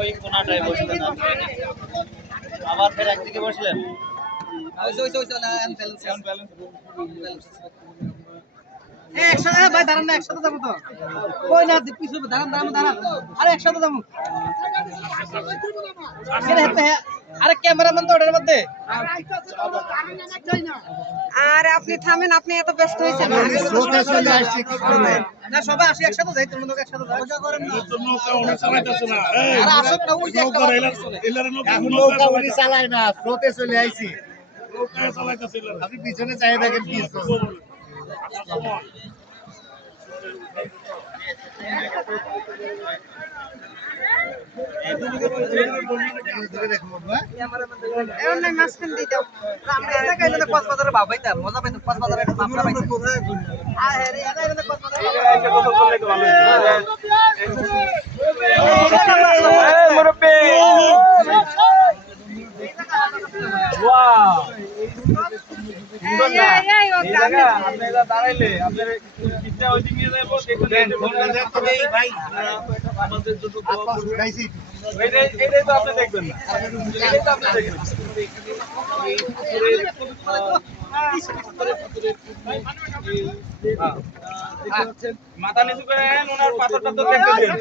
ওই কোনাটায় বসলেন আবার ফের একদিকে বসলেন একসাথে ভাই দাঁড়ান না, একসাথে যাবো তো কই না পিছু দাঁড়ান দাঁড়ান দাঁড়ান আরে একসাথে যাবো আরে ক্যামেরাম্যান তো ওটার মধ্যে আর আপনি থামেন, আপনি এত ব্যস্ত হয়েছেন না সবাই আসি একসাথে যাই তোমরা লোক একসাথে যাই করেন না আরে আসুক না ওই যে একটা নৌকা উনি চালায় না, স্রোতে চলে আইছি। আপনি পিছনে চাই দেখেন কি মাঝখান দিয়ে দাও। আমরা এটা কাইলে কক্সবাজারে ভাব পাইতাম মজা পাইতাম কক্সবাজারে একটা মাপড়া পাইতাম কোথায় আর হেরে এটা এটা কক্সবাজারে এই মুরব্বি ওয়াও এই জায়গা আপনি এটা দাঁড়াইলে আপনার কিটা ওই দিকে নিয়ে যাবো দেখুন ভাই আমাদের যত উঠাইছি। এইটাই তো আপনি দেখবেন না এইটাই তো আপনি দেখবেন মাথা নিচু করে ওনার পাথর টাথর দেখতে দেন